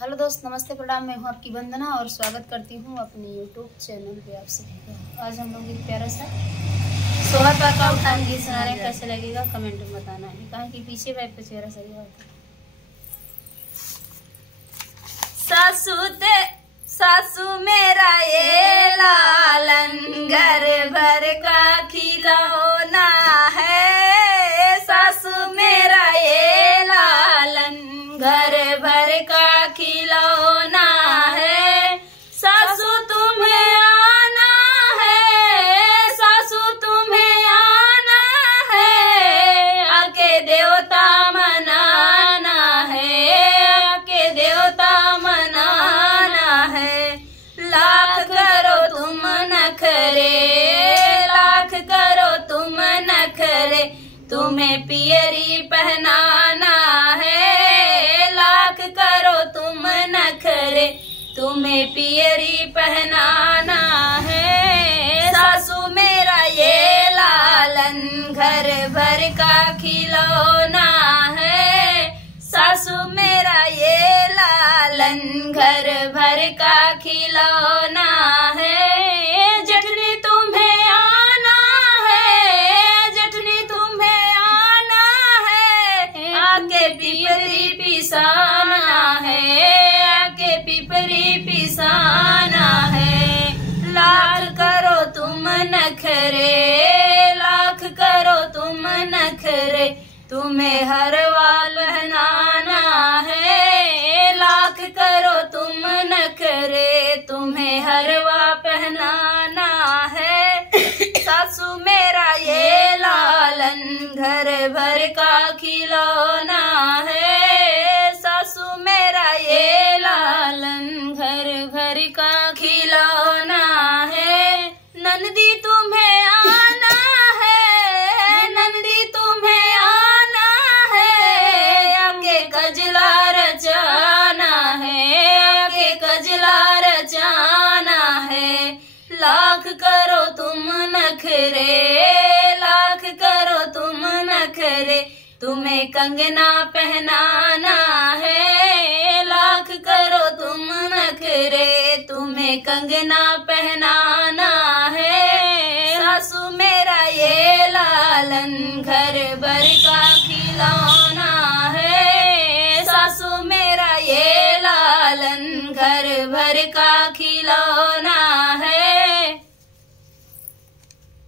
Hello दोस्त, नमस्ते, प्रणाम। मैं हूँ आपकी वंदना और स्वागत करती हूँ अपने यूट्यूब चैनल पे आप सभी का। आज हम लोग एक प्यारा सा सोहर का उठान गीत सुना रहे हैं। कैसे लगेगा कमेंट में बताना है। कहा कि पीछे बैठ पे चेहरा सही होता है। सासू मेरा ये लालन घर भर का खिलौना है। सासू मेरा ये लालन घर भर का खिलौना है। सासू तुम्हें आना है, सासू तुम्हें आना है। आके देवता मनाना है, आके देवता मनाना है। लाख करो तुम नखरे, लाख करो तुम नखरे, तुम्हें पियरी पहनाना है। लाख करो तुम नखरे, तुम्हें पियरी पहनाना है। सासू मेरा ये लालन घर भर का खिलौना है। सासू मेरा ये लालन घर भर का खिलौना है। जठनी तुम्हें आना है, जठनी तुम्हें आना है। आके पिपरी पिसाना है, आके पिपरी पिसाना है। लाख करो तुम नखरे, लाख करो तुम नखरे, तुम्हें हरवा पहनाना है। लाख करो तुम नखरे, तुम्हें हरवा पहनाना है। सासू मेरा ये लालन घर भर का खिलौना है। सासू मेरा ये लालन घर भर का खिलौना है। नंदी तुम्हें आना है, नंदी तुम्हें आना है। आके कजला रचाना है, आके कजला रचाना है। लाख करो तुम नखरे, लाख करो तुम नखरे, तुम्हें कंगना पहनाना है। लाख करो तुम नखरे, तुम्हें कंगना पहनाना है। सासू मेरा ये लालन घर भर